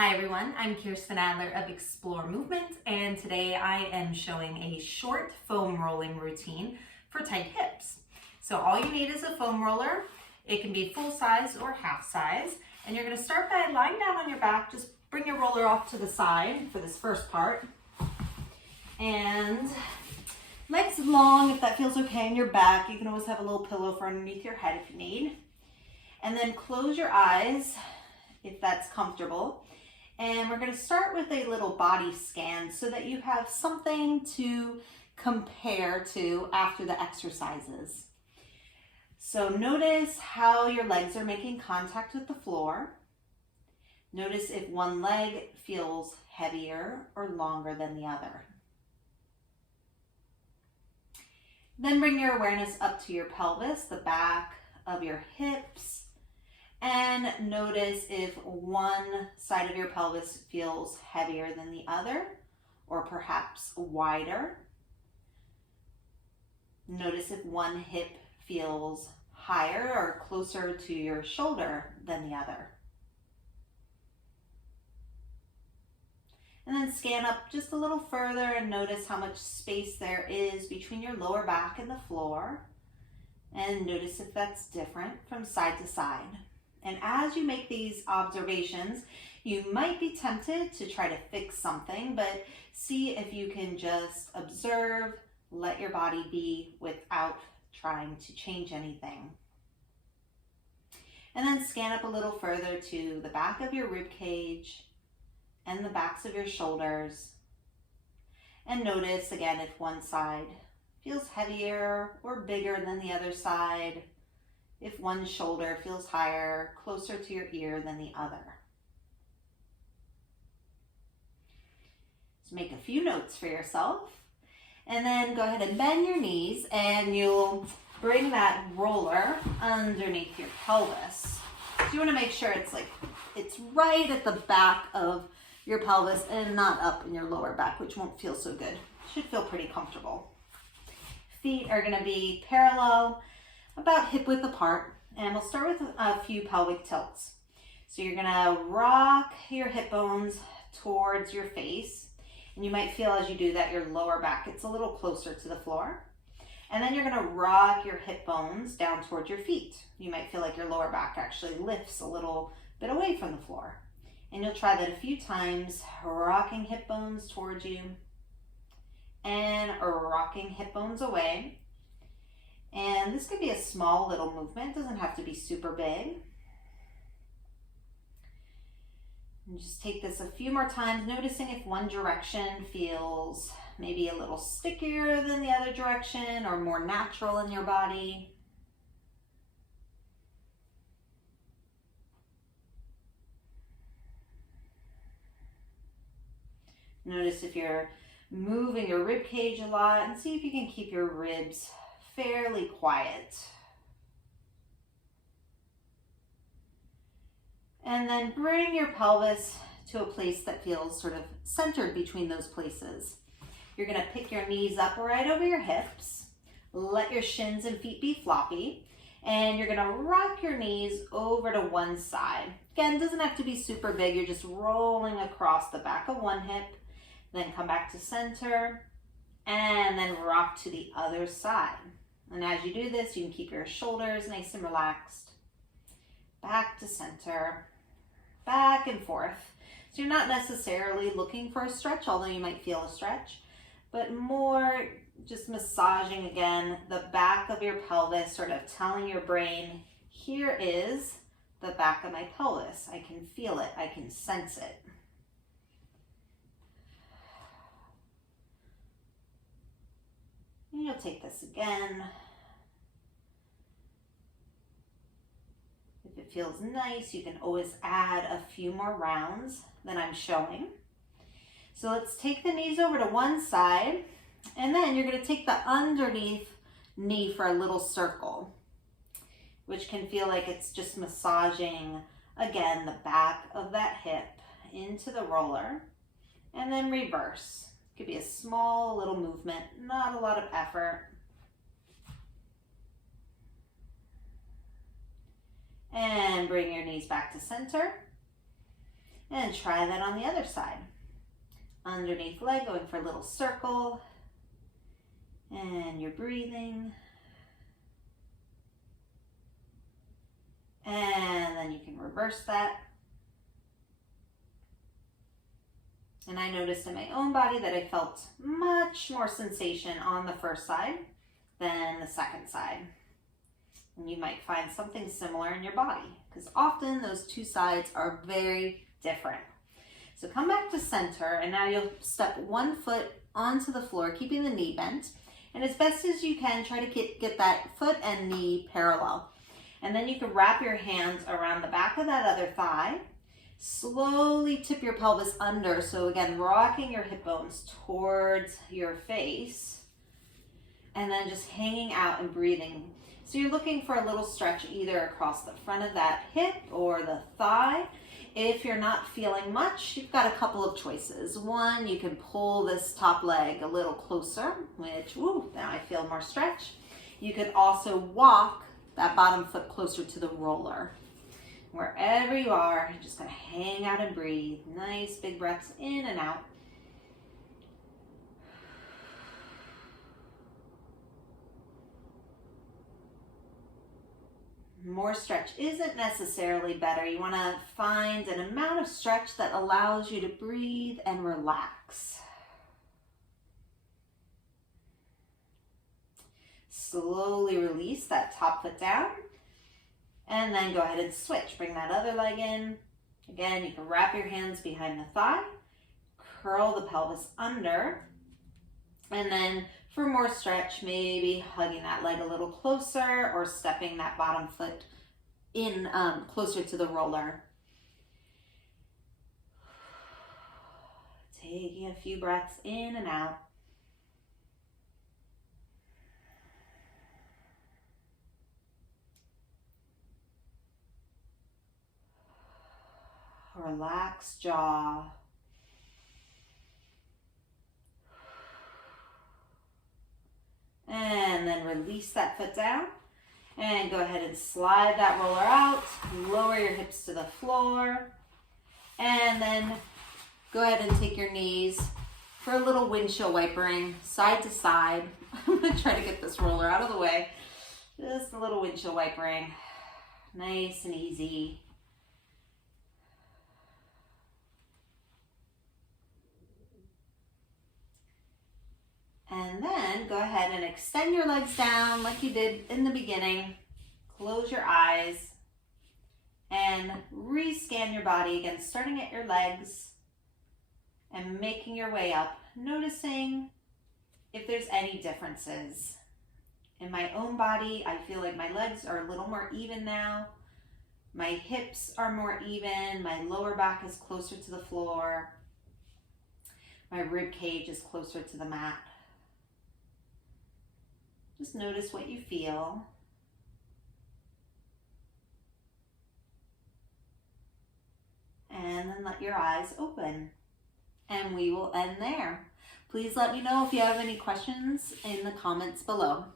Hi everyone, I'm Kirsten Adler of Explore Movement, and today I am showing a short foam rolling routine for tight hips. So all you need is a foam roller. It can be full size or half size, and you're going to start by lying down on your back. Just bring your roller off to the side for this first part, and legs long if that feels okay in your back. You can always have a little pillow for underneath your head if you need, and then close your eyes if that's comfortable. And we're going to start with a little body scan so that you have something to compare to after the exercises. So notice how your legs are making contact with the floor. Notice if one leg feels heavier or longer than the other. Then bring your awareness up to your pelvis, the back of your hips, and notice if one side of your pelvis feels heavier than the other, or perhaps wider. Notice if one hip feels higher or closer to your shoulder than the other. And then scan up just a little further and notice how much space there is between your lower back and the floor. And notice if that's different from side to side. And as you make these observations, you might be tempted to try to fix something, but see if you can just observe, let your body be without trying to change anything. And then scan up a little further to the back of your rib cage and the backs of your shoulders. And notice again if one side feels heavier or bigger than the other side. If one shoulder feels higher, closer to your ear than the other. So make a few notes for yourself, and then go ahead and bend your knees, and you'll bring that roller underneath your pelvis. So you want to make sure it's right at the back of your pelvis and not up in your lower back, which won't feel so good. Should feel pretty comfortable. Feet are going to be parallel, about hip width apart, and we'll start with a few pelvic tilts. So you're gonna rock your hip bones towards your face, and you might feel as you do that your lower back gets a little closer to the floor. And then you're gonna rock your hip bones down towards your feet. You might feel like your lower back actually lifts a little bit away from the floor. And you'll try that a few times, rocking hip bones towards you and rocking hip bones away. And this could be a small little movement, doesn't have to be super big. And just take this a few more times, noticing if one direction feels maybe a little stickier than the other direction or more natural in your body. Notice if you're moving your rib cage a lot, and see if you can keep your ribs fairly quiet. And then bring your pelvis to a place that feels sort of centered between those places. You're going to pick your knees up right over your hips. Let your shins and feet be floppy. And you're going to rock your knees over to one side. Again, it doesn't have to be super big. You're just rolling across the back of one hip. Then come back to center. And then rock to the other side. And as you do this, you can keep your shoulders nice and relaxed. Back to center, back and forth. So you're not necessarily looking for a stretch, although you might feel a stretch, but more just massaging again the back of your pelvis, sort of telling your brain, here is the back of my pelvis. I can feel it, I can sense it. And you'll take this again. If it feels nice, you can always add a few more rounds than I'm showing. So let's take the knees over to one side, and then you're going to take the underneath knee for a little circle, which can feel like it's just massaging, again, the back of that hip into the roller, and then reverse. Could be a small little movement, not a lot of effort. And bring your knees back to center. And try that on the other side. Underneath leg, going for a little circle. And you're breathing. And then you can reverse that. And I noticed in my own body that I felt much more sensation on the first side than the second side. And you might find something similar in your body, because often those two sides are very different. So come back to center, and now you'll step one foot onto the floor, keeping the knee bent. And as best as you can, try to get that foot and knee parallel. And then you can wrap your hands around the back of that other thigh. Slowly tip your pelvis under. So again, rocking your hip bones towards your face. And then just hanging out and breathing. So you're looking for a little stretch either across the front of that hip or the thigh. If you're not feeling much, you've got a couple of choices. One, you can pull this top leg a little closer, which, ooh, now I feel more stretch. You could also walk that bottom foot closer to the roller. Wherever you are, you're just gonna hang out and breathe. Nice big breaths in and out. More stretch isn't necessarily better. You want to find an amount of stretch that allows you to breathe and relax. Slowly release that top foot down. And then go ahead and switch. Bring that other leg in. Again, you can wrap your hands behind the thigh. Curl the pelvis under. And then for more stretch, maybe hugging that leg a little closer or stepping that bottom foot in closer to the roller. Taking a few breaths in and out. Relax jaw. And then release that foot down. And go ahead and slide that roller out. Lower your hips to the floor. And then go ahead and take your knees for a little windshield wipering, side to side. I'm going to try to get this roller out of the way. Just a little windshield wipering. Nice and easy. And then go ahead and extend your legs down like you did in the beginning. Close your eyes and rescan your body again, starting at your legs and making your way up, noticing if there's any differences. In my own body, I feel like my legs are a little more even now. My hips are more even. My lower back is closer to the floor. My rib cage is closer to the mat. Just notice what you feel. And then let your eyes open. And we will end there. Please let me know if you have any questions in the comments below.